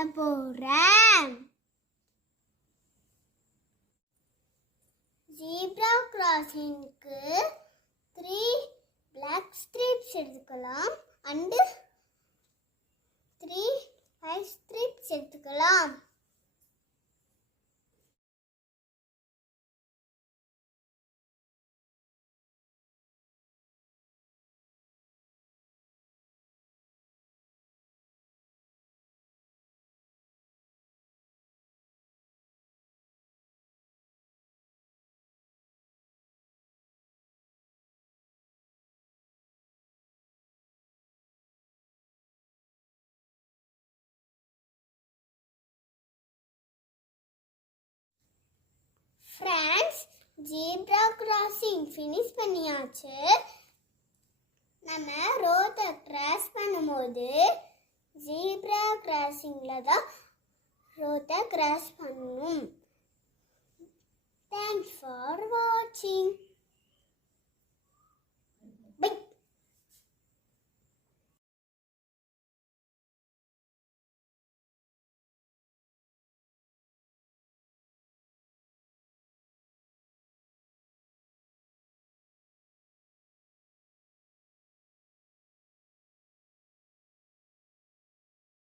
பண்ண போறேன். Zebra கிராசிங்க்கு 3 black stripes எடுத்துக்கலாம் and 3 white stripes எடுத்துக்கலாம். ஃப்ரெண்ட்ஸ், ஜீப்ரா கிராசிங் ஃபினிஷ் பண்ணியாச்சு. நம்ம ரோட்டை கிராஸ் பண்ணும்போது ஜீப்ரா கிராசிங்கில் தான் ரோட்டை கிராஸ் பண்ணணும். தேங்க்ஸ் ஃபார் வாட்சிங். பை.